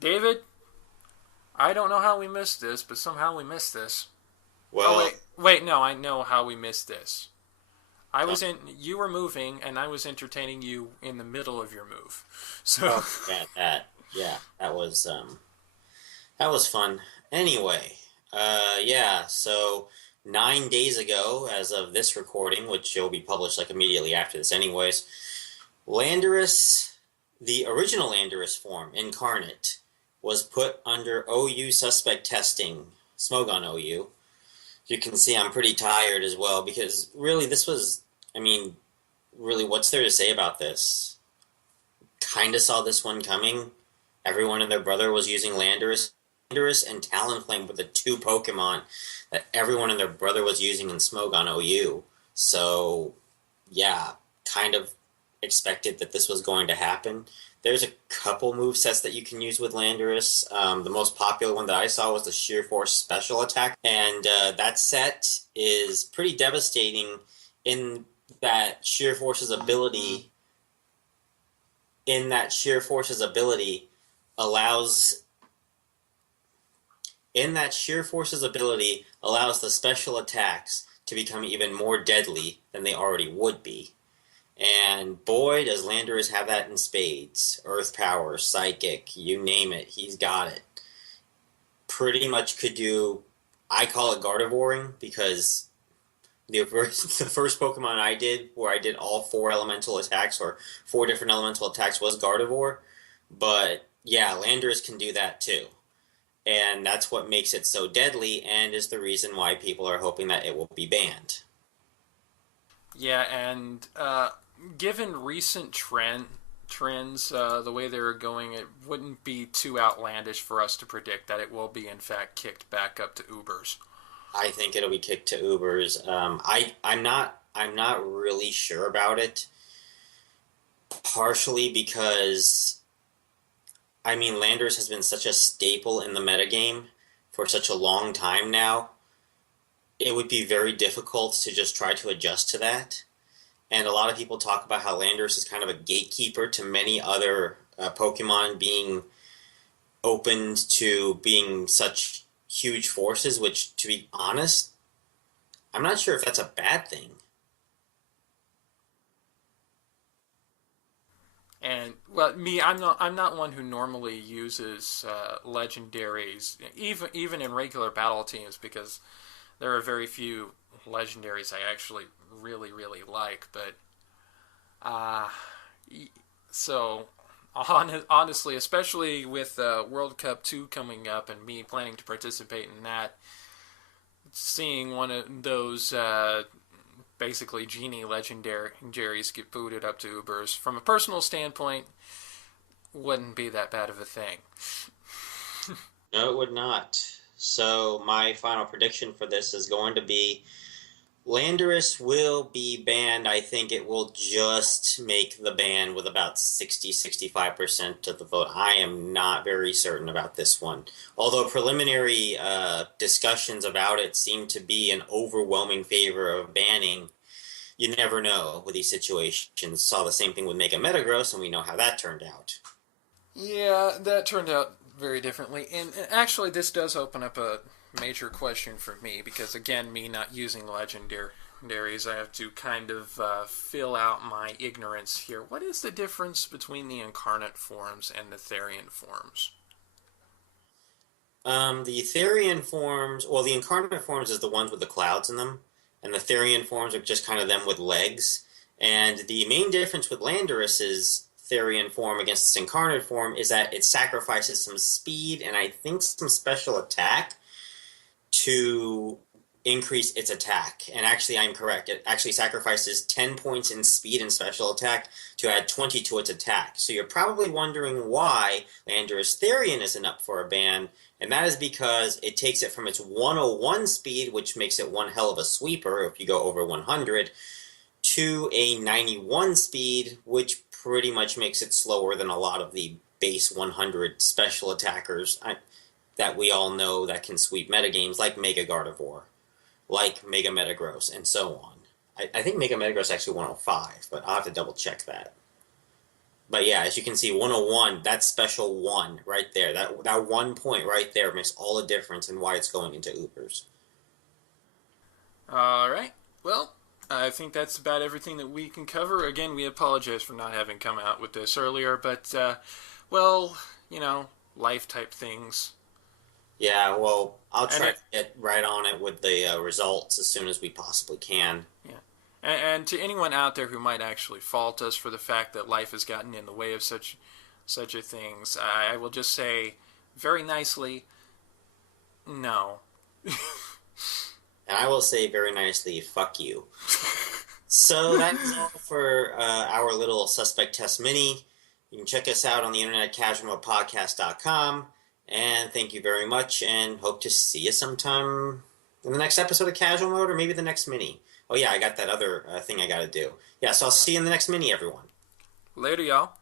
David, I don't know how we missed this, but somehow we missed this. Oh Well, wait, no, I know how we missed this. I uh, was in. You were moving, and I was entertaining you in the middle of your move. So, oh yeah, that was fun. Anyway, yeah, so 9 days ago, as of this recording, which will be published like immediately after this, anyways, Landorus, the original Landorus form, incarnate, was put under OU suspect testing, Smogon OU. You can see I'm pretty tired as well because really this was, I mean, really, what's there to say about this? Kind of saw this one coming. Everyone and their brother was using Landorus and Talonflame were the two Pokemon that everyone and their brother was using in Smogon OU. So, yeah, kind of expected that this was going to happen. There's a couple move sets that you can use with Landorus. The most popular one that I saw was the Sheer Force Special Attack, and that set is pretty devastating in that Sheer Force's ability Sheer Force's ability allows the special attacks to become even more deadly than they already would be. And boy, does Landorus have that in spades. Earth Power, Psychic, you name it, he's got it. Pretty much could do, I call it Gardevoring, because the first Pokemon I did, where I did all four elemental attacks, or four different elemental attacks, was Gardevoir. But yeah, Landorus can do that too. And that's what makes it so deadly, and is the reason why people are hoping that it will be banned. yeah, and given recent trends, the way they're going, it wouldn't be too outlandish for us to predict that it will be in fact kicked back up to Ubers. I think it'll be kicked to Ubers. I'm not really sure about it. Partially because Landers has been such a staple in the metagame for such a long time now. It would be very difficult to just try to adjust to that. And a lot of people talk about how Landers is kind of a gatekeeper to many other Pokemon being opened to being such huge forces, which, to be honest, I'm not sure if that's a bad thing. And well, me, I'm not one who normally uses legendaries, even in regular battle teams, because there are very few legendaries I actually really like. But uh, so honestly, especially with World Cup 2 coming up and me planning to participate in that, seeing one of those basically genie legendaries get booted up to Ubers, from a personal standpoint, wouldn't be that bad of a thing. No, it would not. So my final prediction for this is going to be Landorus will be banned. I think it will just make the ban with about 60-65% of the vote. I am not very certain about this one. Although preliminary discussions about it seem to be in overwhelming favor of banning, you never know with these situations. Saw the same thing with Mega Metagross, and we know how that turned out. Yeah, that turned out very differently. And actually, this does open up a major question for me, because again, me not using legendaries, I have to kind of fill out my ignorance here. What is the difference between the incarnate forms and the Therian forms? The Therian forms, well, the incarnate forms is the ones with the clouds in them, and the Therian forms are just kind of them with legs. And the main difference with Landorus's Therian form against its incarnate form is that it sacrifices some speed and I think some special attack to increase its attack. And actually, I'm correct. It actually sacrifices 10 points in speed and special attack to add 20 to its attack. So you're probably wondering why Landorus Therian isn't up for a ban, and that is because it takes it from its 101 speed, which makes it one hell of a sweeper if you go over 100, to a 91 speed, which pretty much makes it slower than a lot of the base 100 special attackers that we all know that can sweep metagames, like Mega Gardevoir, like Mega Metagross, and so on. I think Mega Metagross actually 105, but I'll have to double check that. But yeah, as you can see, 101, that special one right there, that 1 point right there makes all the difference in why it's going into Ubers. All right. Well, I think that's about everything that we can cover. Again, we apologize for not having come out with this earlier, but, well, life type things. Yeah, well, I'll And try it, to get right on it with the results as soon as we possibly can. yeah. And to anyone out there who might actually fault us for the fact that life has gotten in the way of such a things, I will just say very nicely, no. And I will say very nicely, fuck you. So that is all for our little Suspect Test mini. You can check us out on the internet at casualmodepodcast.com. And thank you very much, and hope to see you sometime in the next episode of Casual Mode, or maybe the next mini. Oh yeah, I got that other thing I got to do. Yeah, so I'll see you in the next mini, everyone. Later, y'all.